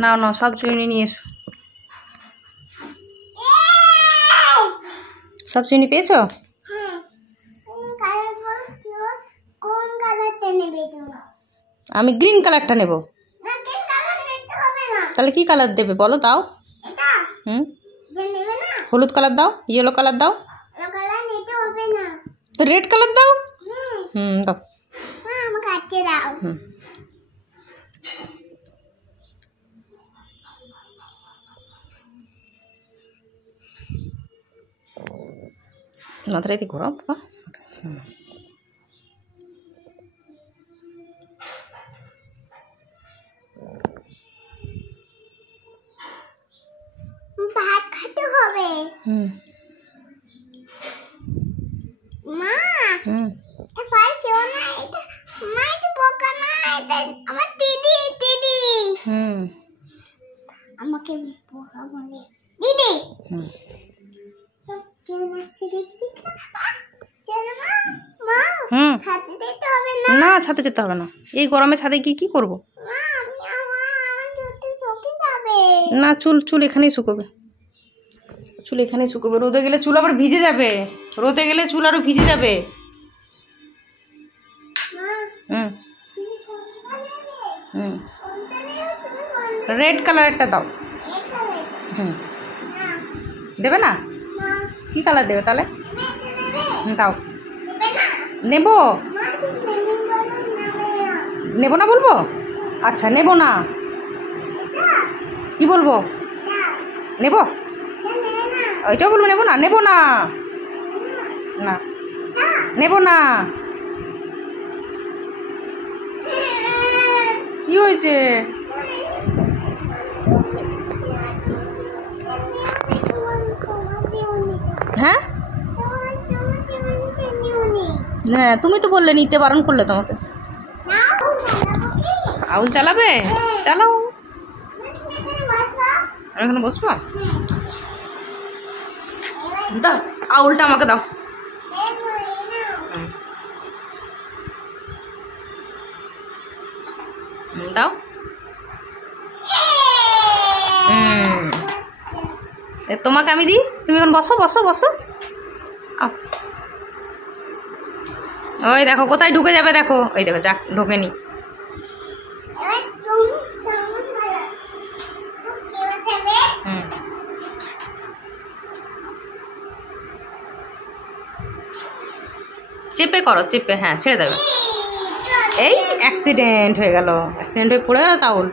নাও নাও, সব চিনি নিয়ে এসো। সব চিনি পেয়েছো? আমি গ্রিন কালারটা নেব। তাহলে কি কালার দেবে বলো, দাও। হলুদ কালার দাও, ইয়েলো কালার দাও, রেড কালার দাও। দাও। মাথাটা এদিকে ঘোরাও বাবা। ভাত খেতে হবে। মা এফাই কেউ না, এটা মা এটা বোকা না, এটা আমার দিদি। দিদি আমাকে বোকা বলে। দিদি না, ছাদে যেতে হবে না। এই গরমে ছাদে গিয়ে কি করবো? না, চুল এখানেই শুকোবে। চুল এখানেই শুকোবে। রোদে গেলে চুল আবার ভিজে যাবে। রোদে গেলে চুল আরো ভিজে যাবে। রেড কালারটা দাও। দেবে না? কি কালার দেবে তাহলে? দাও। নেব নেব না বলবো? আচ্ছা, নেব না। কি বলবো? নেব? ওইটাও বলবো নেব না? নেব না, না নেব না। কি হয়েছে? হ্যাঁ হ্যাঁ, তুমি তো বললে নিতে, বারণ করলে তোমাকে। আউল চালাবে? চালাও। আমি এখানে বসবো? দাও, আউলটা আমাকে দাও। দাও। তোমাকে আমি দিই, তুমি এখন বসো বসো বসো। ওই দেখো কোথায় ঢুকে যাবে, দেখো ওই দেখো, যাক ঢোকেনি। চেপে করো, চেপে, হ্যাঁ ছেড়ে দেবে। এই অ্যাক্সিডেন্ট হয়ে গেল, অ্যাক্সিডেন্ট হয়ে পড়ে গেল তাউল।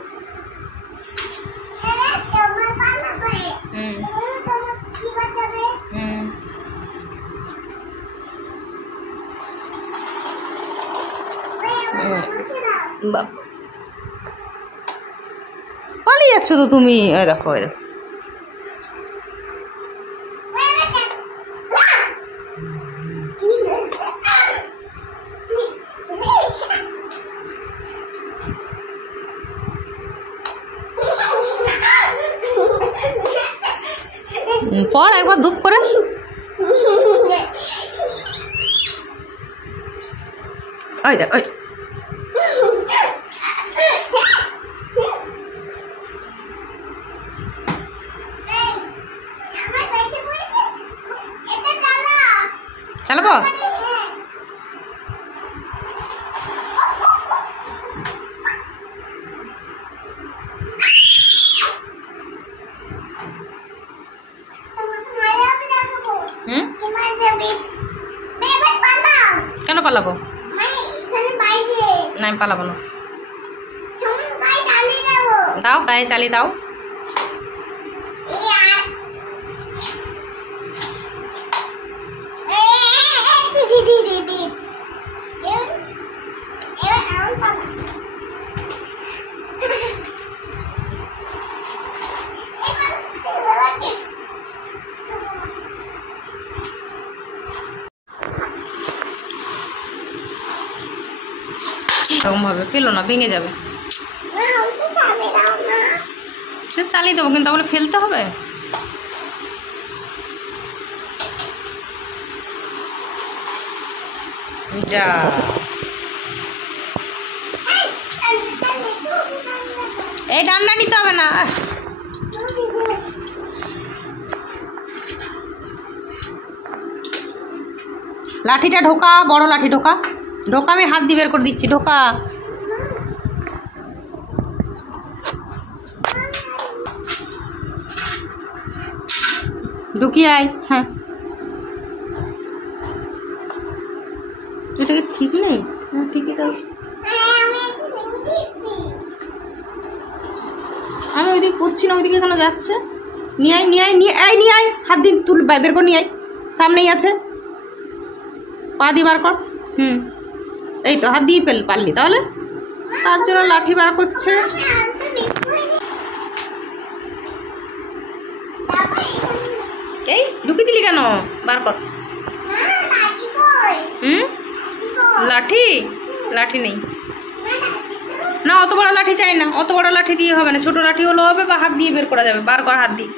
পালিয়ে যাচ্ছ তো তুমি। ওই দেখো, ওই দেখো। পর একবার ধূপ করে। ওই দেখ, ওই চালাবো। কেন পালাবো? না, আমি পালাবো না। দাও, গায়ে চালিয়ে দাও। এরকম ভাবে ফেলো না, ভেঙে যাবে। সে চালিয়ে দেবো, কিন্তু তাহলে ফেলতে হবে। যা, এই ডান্ডা নিতে হবে না। লাঠিটা ঢোকা, বড় লাঠি ঢোকা। ঢোকা, আমি হাত দিয়ে বের করে দিচ্ছি। ঢোকা। ঢুকিয়ে আয়। হ্যাঁ, এটা কি ঠিক নেই? হ্যাঁ ঠিকই তো। আমি ওইদিকে করছি না, ওইদিকে কেন যাচ্ছে? নিয়ে আয়, নিয়ে আয়, নিয়ে আয়, নিয়ে আয়। হাত দিয়ে তুল, বের করে নিয়ে আয়। সামনেই আছে, পা দিয়ে বার কর। এই তো, হাত দিয়ে পারলি তাহলে। তার জন্য লাঠি বার করছে। এই ঢুকি দিলি কেন? বার কর। লাঠি, লাঠি নেই না। অত বড় লাঠি চাই না, অত বড় লাঠি দিয়ে হবে না। ছোট লাঠি হলেও হবে, বা হাত দিয়ে বের করা যাবে। বার কর হাত দিয়ে।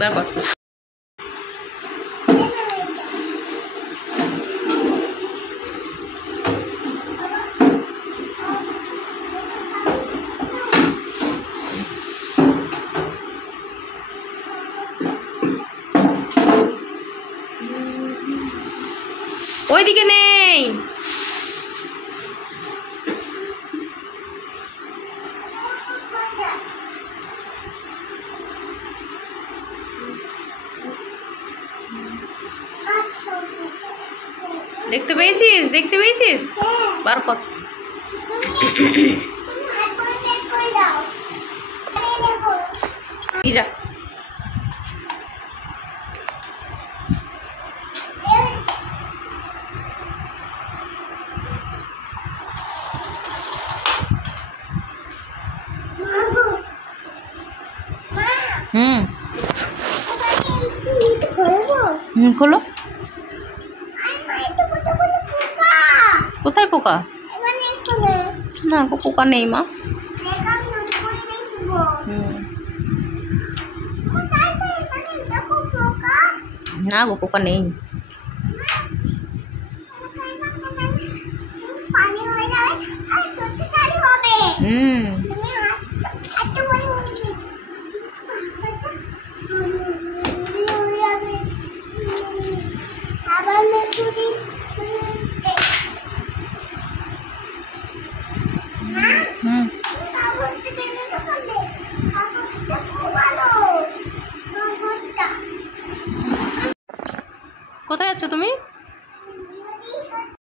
বার কর। ওইদিকে নেই। দেখতে পেয়েছিস? দেখতে পেয়েছিস? বার কর। যা। খোলো। কোথায় পোকা? না গো, পোকা নেই মা। না গো, পোকা নেই। আবার